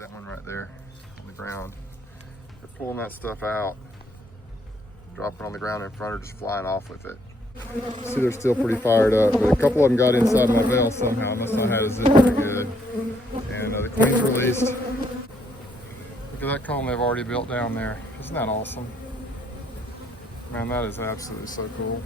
That one right there on the ground. They're pulling that stuff out, dropping on the ground in front, or just flying off with it. See, they're still pretty fired up, but a couple of them got inside my veil somehow. I must not have had a zip very good. And the queen's released. Look at that comb they've already built down there. Isn't that awesome? Man, that is absolutely so cool.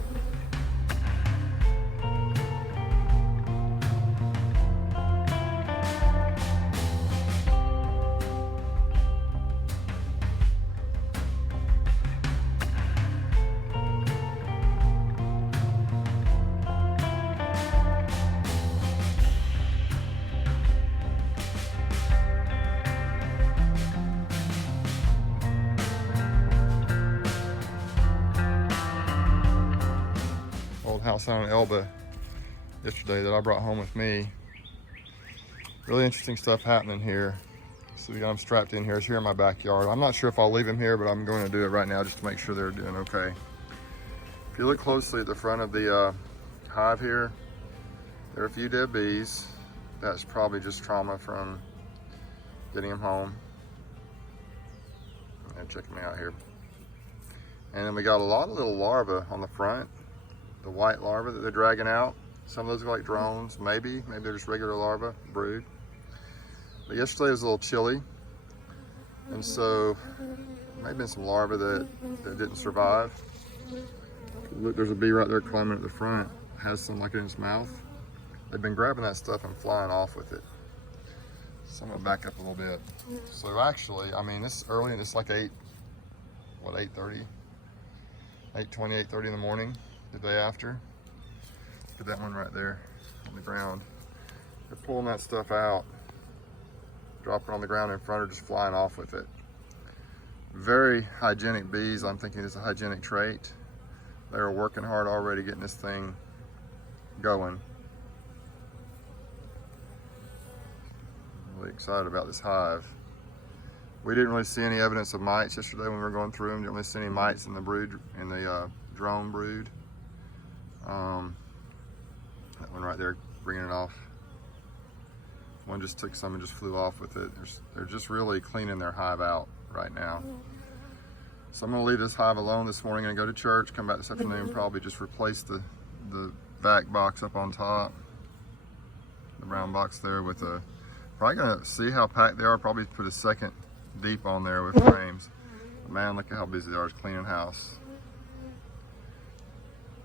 House out on Elba yesterday that I brought home with me. Really interesting stuff happening here. So we got them strapped in here. It's here in my backyard. I'm not sure if I'll leave them here, but I'm going to do it right now just to make sure they're doing okay. If you look closely at the front of the hive here, there are a few dead bees. That's probably just trauma from getting them home. And check me out here. And then we got a lot of little larvae on the front. The white larvae that they're dragging out. Some of those are like drones, maybe they're just regular larvae, brood. But yesterday was a little chilly, and so there may have been some larvae that didn't survive. Look, there's a bee right there climbing at the front, has some like in its mouth. They've been grabbing that stuff and flying off with it. So I'm gonna back up a little bit. So actually, I mean, this is early and it's like 8:30, 8:30 in the morning. The day after. Look at that one right there on the ground. They're pulling that stuff out, dropping on the ground in front, or just flying off with it. Very hygienic bees. I'm thinking it's a hygienic trait. They are working hard already getting this thing going. Really excited about this hive. We didn't really see any evidence of mites yesterday when we were going through them. Didn't really see any mites in the brood, in the drone brood. That one right there, bringing it off. One just took some and just flew off with it. They're just really cleaning their hive out right now. So I'm gonna leave this hive alone this morning and go to church, come back this afternoon, probably just replace the vac box up on top, the brown box there with a, probably gonna see how packed they are, probably put a second deep on there with frames. But man, look at how busy they are, just cleaning house.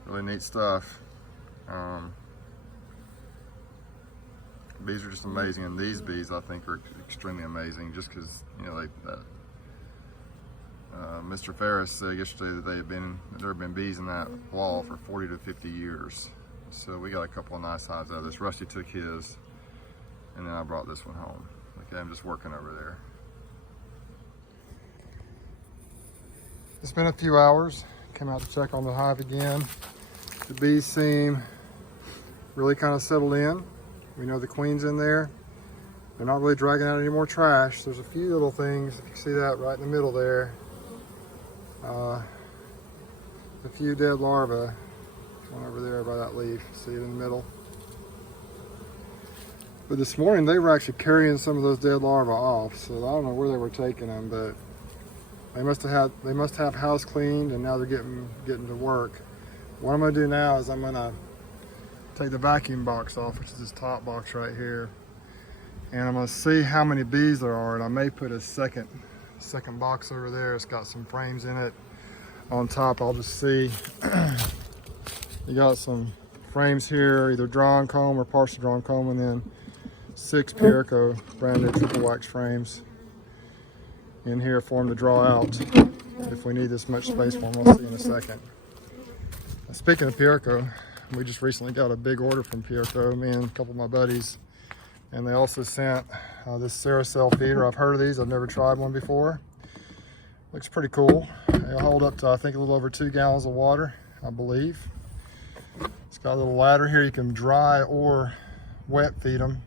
Really neat stuff. Bees are just amazing, and these bees I think are extremely amazing, just because, you know, Mr. Ferris said yesterday that there have been bees in that wall for 40 to 50 years. So we got a couple of nice hives out of this. Rusty took his, and then I brought this one home. Look at him just working over there. It's been a few hours. Came out to check on the hive again. The bees seem really kind of settled in. We know the queen's in there. They're not really dragging out any more trash. There's a few little things, if you see that right in the middle there. A few dead larvae. One over there by that leaf, see it in the middle. But this morning they were actually carrying some of those dead larvae off, so I don't know where they were taking them, but they must have house cleaned, and now they're getting to work. What I'm gonna do now is I'm gonna take the vacuum box off, which is this top box right here, and I'm gonna see how many bees there are, and I may put a second box over there. It's got some frames in it. On top, I'll just see. You got some frames here, either drawn comb or partial drawn comb, and then 6 Pierco brand new triple wax frames in here for them to draw out if we need this much space for them. We'll see in a second. Speaking of Pierco, we just recently got a big order from Pierco, me and a couple of my buddies, and they also sent this Ceracell feeder. I've heard of these, I've never tried one before. Looks pretty cool. They'll hold up to, I think, a little over 2 gallons of water, I believe. It's got a little ladder here. You can dry or wet feed them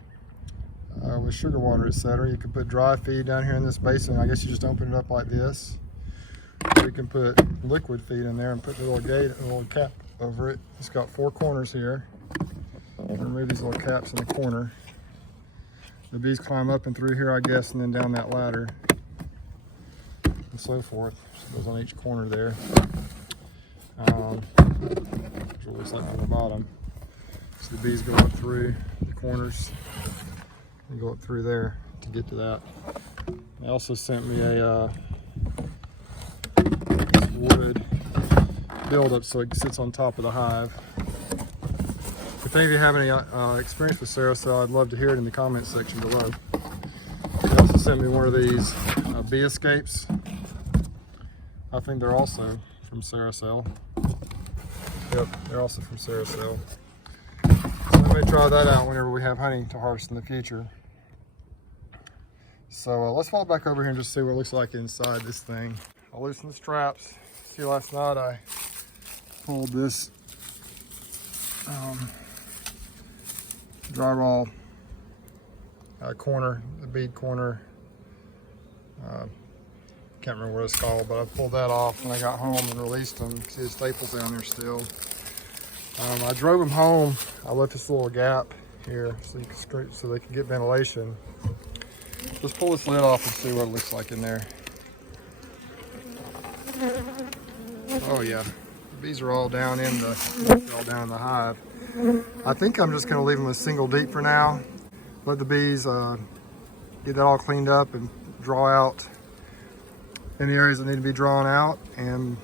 with sugar water, etc. You can put dry feed down here in this basin. I guess you just open it up like this. Or you can put liquid feed in there and put the little gate, a little cap over it. It's got 4 corners here. Remove these little caps in the corner. The bees climb up and through here, I guess, and then down that ladder and so forth. So it goes on each corner there. Which looks like on the bottom. So the bees go up through the corners and go up through there to get to that. They also sent me a wood buildup so it sits on top of the hive. If any of you have any experience with Ceracell, I'd love to hear it in the comments section below. They also sent me one of these bee escapes. I think they're also from Ceracell. Yep, they're also from Ceracell. So we may try that out whenever we have honey to harvest in the future. So let's fall back over here and just see what it looks like inside this thing. I'll loosen the straps. See, last night I pulled this drywall corner, the bead corner. Can't remember what it's called, but I pulled that off when I got home and released them. See the staples down there still. I drove them home. I left this little gap here so they can get ventilation. Let's pull this lid off and see what it looks like in there. Oh yeah, the bees are all down in the hive. I think I'm just going to leave them a single deep for now. Let the bees get that all cleaned up and draw out any areas that need to be drawn out and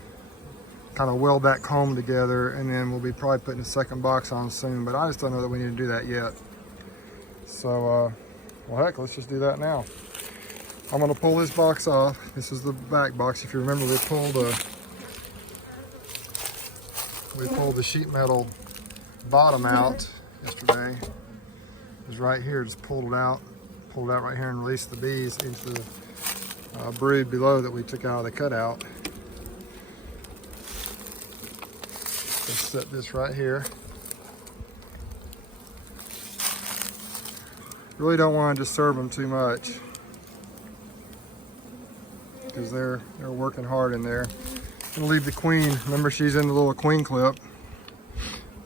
kind of weld that comb together, and then we'll be probably putting a second box on soon, but I just don't know that we need to do that yet. So, well heck, let's just do that now. I'm going to pull this box off. This is the back box. If you remember, we pulled the sheet metal bottom out yesterday. It was right here, just pulled it out right here and released the bees into the brood below that we took out of the cutout. Let's set this right here. Really don't want to disturb them too much because they're working hard in there. I'm gonna leave the queen. Remember, she's in the little queen clip.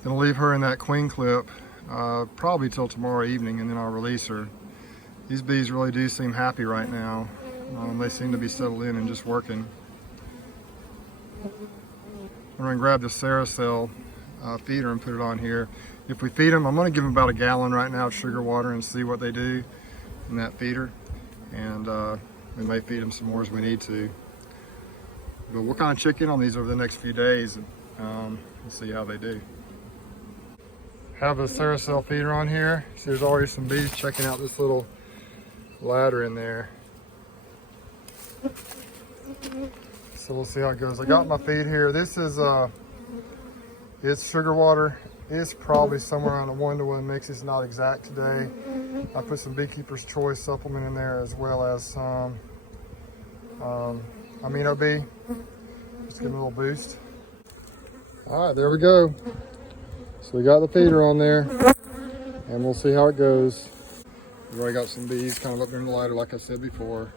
Gonna leave her in that queen clip probably till tomorrow evening, and then I'll release her. These bees really do seem happy right now. They seem to be settled in and just working. I'm gonna grab the Ceracell feeder and put it on here. If we feed them, I'm gonna give them about a gallon right now of sugar water and see what they do in that feeder. And we may feed them some more as we need to. But we'll kind of check in on these over the next few days and see how they do. Have the Ceracell feeder on here. See, there's already some bees checking out this little ladder in there. So we'll see how it goes. I got my feed here. This is it's sugar water. It's probably somewhere on a 1-to-1 mix. It's not exact today. I put some Beekeeper's Choice supplement in there as well as some amino bee. Just give them a little boost. All right, there we go. So we got the feeder on there, and we'll see how it goes. We've already got some bees kind of up there in the ladder, like I said before.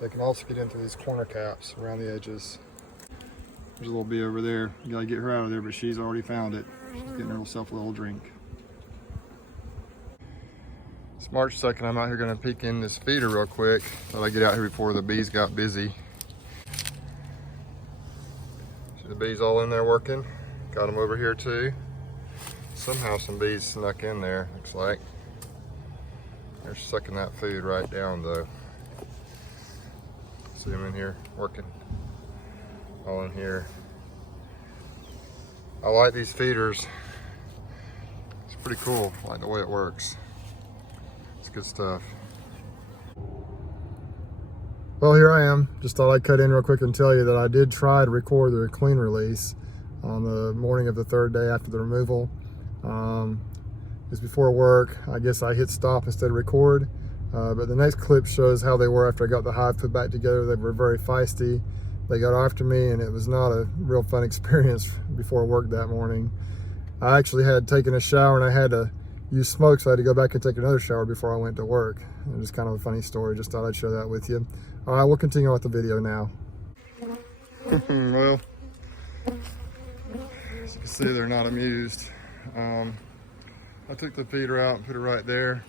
They can also get into these corner caps around the edges. There's a little bee over there. You gotta get her out of there, but she's already found it. She's getting herself a little drink. It's March 2nd. I'm out here gonna peek in this feeder real quick. Thought I'd get out here before the bees got busy. See the bees all in there working. Got them over here too. Somehow some bees snuck in there, looks like. They're sucking that food right down though. See them in here working. All in here. I like these feeders. It's pretty cool. I like the way it works. It's good stuff. Well, here I am. Just thought I'd cut in real quick and tell you that I did try to record the clean release on the morning of the 3rd day after the removal. Just before work, I guess I hit stop instead of record. But the next clip shows how they were after I got the hive put back together. They were very feisty. They got after me, and it was not a real fun experience before work that morning. I actually had taken a shower and I had to use smoke, so I had to go back and take another shower before I went to work. It was kind of a funny story. Just thought I'd share that with you. All right, we'll continue with the video now. Well, as you can see, they're not amused. I took the feeder out and put it right there.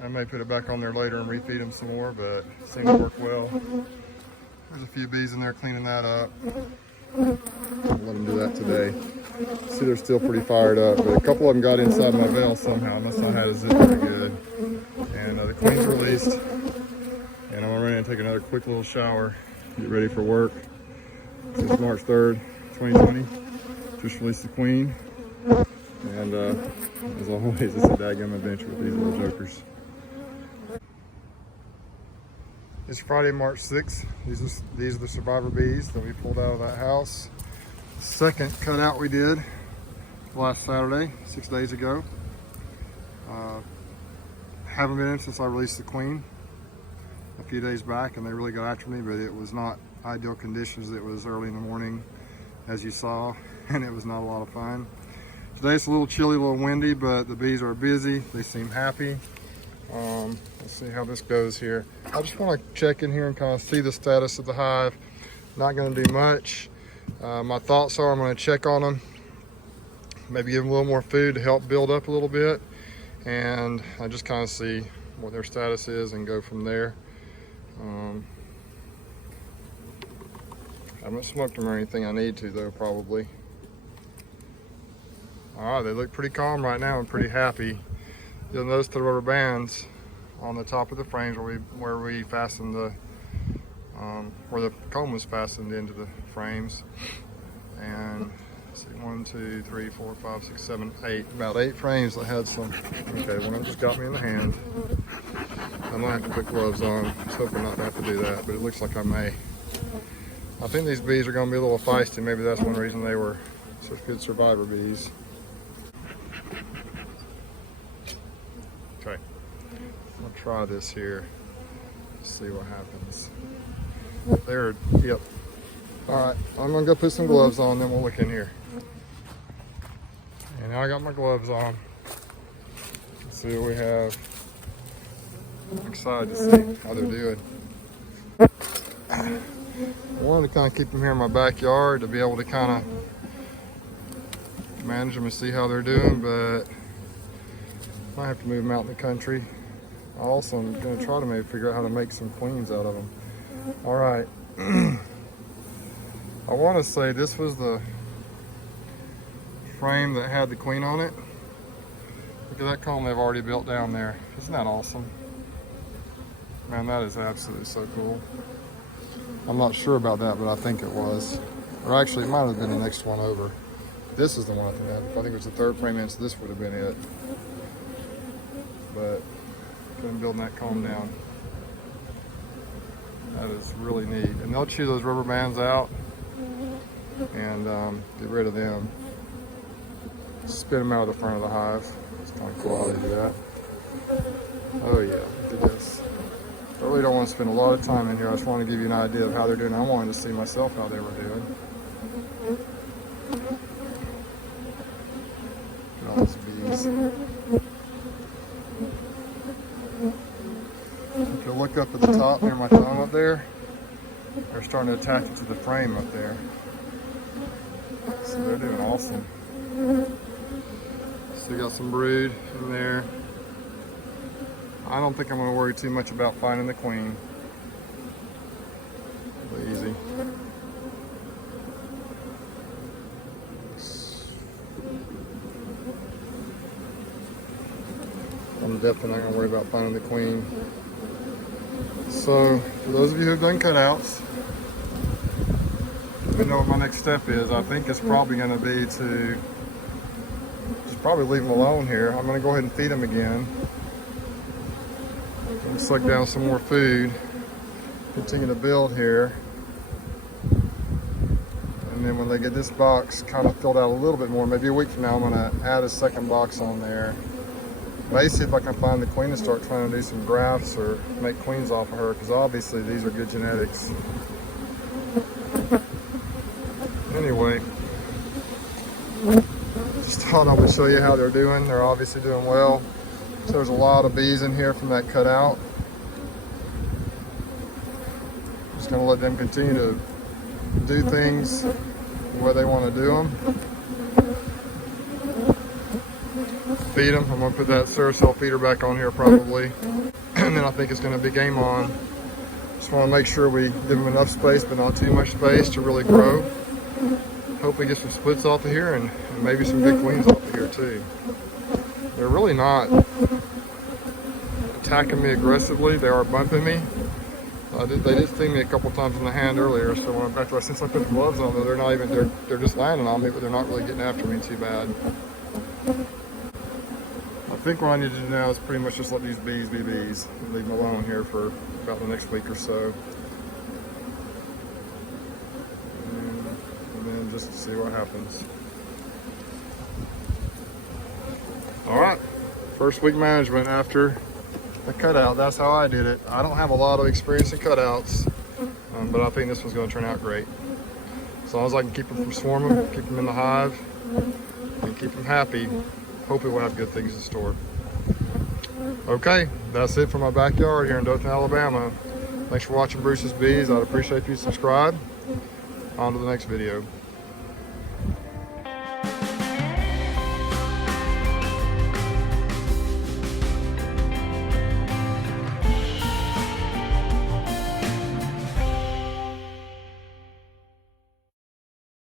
I may put it back on there later and refeed them some more, but it seemed to work well. There's a few bees in there cleaning that up. I'll let them do that today. See, they're still pretty fired up, but a couple of them got inside my veil somehow. I must not have had a zip very good. And the queen's released. And I'm gonna run in and take another quick little shower, get ready for work. It's March 3rd, 2020. Just released the queen. And as always, it's a daggum adventure with these little jokers. It's Friday, March 6th. These are the survivor bees that we pulled out of that house. Second cutout we did last Saturday, 6 days ago. Haven't been in since I released the queen a few days back, and they really got after me, but it was not ideal conditions. It was early in the morning, as you saw, and it was not a lot of fun. Today it's a little chilly, a little windy, but the bees are busy. They seem happy. Let's see how this goes here. I just want to check in here and kind of see the status of the hive. Not going to do much. My thoughts are I'm going to check on them, maybe give them a little more food to help build up a little bit, and I just kind of see what their status is and go from there. I haven't smoked them or anything. I need to though, probably. All right, they look pretty calm right now and pretty happy. You'll notice the rubber bands on the top of the frames where we fastened the where the comb was fastened into the frames. And let's see, 1, 2, 3, 4, 5, 6, 7, 8. About 8 frames that had some. Okay, one of them just got me in the hand. I might have to put gloves on. I was hoping not to have to do that, but it looks like I may. I think these bees are going to be a little feisty. Maybe that's one reason they were such good survivor bees. Okay, I'll try this here. See what happens. There, yep. All right, I'm gonna go put some gloves on, then we'll look in here. And now I got my gloves on. Let's see what we have. I'm excited to see how they're doing. I wanted to kind of keep them here in my backyard to be able to kind of manage them and see how they're doing, but I might have to move them out in the country. I also am going to try to maybe figure out how to make some queens out of them. All right. I want to say this was the frame that had the queen on it. Look at that comb they've already built down there. Isn't that awesome? Man, that is absolutely so cool. I'm not sure about that, but I think it was. Or actually, it might have been the next one over. This is the one I think it was the third frame in, so this would have been it. But been building that comb down. That is really neat. And they'll chew those rubber bands out and get rid of them. Spin them out of the front of the hive. It's kind of cool how they do that. Oh yeah, look at this. I really don't want to spend a lot of time in here. I just want to give you an idea of how they're doing. I wanted to see myself how they were doing. Look at all these bees. If you look up at the top near my thumb up there, they're starting to attach it to the frame up there. So they're doing awesome. Still got some brood in there. I don't think I'm going to worry too much about finding the queen. Really easy. I'm definitely not going to worry about finding the queen. So, for those of you who've done cutouts, let me know what my next step is. I think it's probably going to be to just probably leave them alone here. I'm going to go ahead and feed them again. I'm suck down some more food, continue to build here. And then when they get this box kind of filled out a little bit more, maybe a week from now, I'm going to add a second box on there. Maybe see if I can find the queen and start trying to do some grafts or make queens off of her, because obviously these are good genetics. Anyway, just thought I would show you how they're doing. They're obviously doing well. So there's a lot of bees in here from that cutout. Just gonna let them continue to do things the way they want to do them. feed them. I'm gonna put that Ceracell feeder back on here probably. And then I think it's gonna be game on. Just wanna make sure we give them enough space, but not too much space to really grow. Hopefully get some splits off of here and maybe some big queens off of here too. They're really not attacking me aggressively. They are bumping me. They did sting me a couple times in the hand earlier, so since I put the gloves on, they're not even, they're just landing on me, but they're not really getting after me too bad. I think what I need to do now is pretty much just let these bees be bees and leave them alone here for about the next week or so. And then just see what happens. All right, first week management after the cutout. That's how I did it. I don't have a lot of experience in cutouts, but I think this one's going to turn out great. As long as I can keep them from swarming, keep them in the hive, and keep them happy, hopefully we'll have good things in store. Okay, that's it for my backyard here in Dothan, Alabama. Thanks for watching Bruce's Bees. I'd appreciate if you subscribe. On to the next video.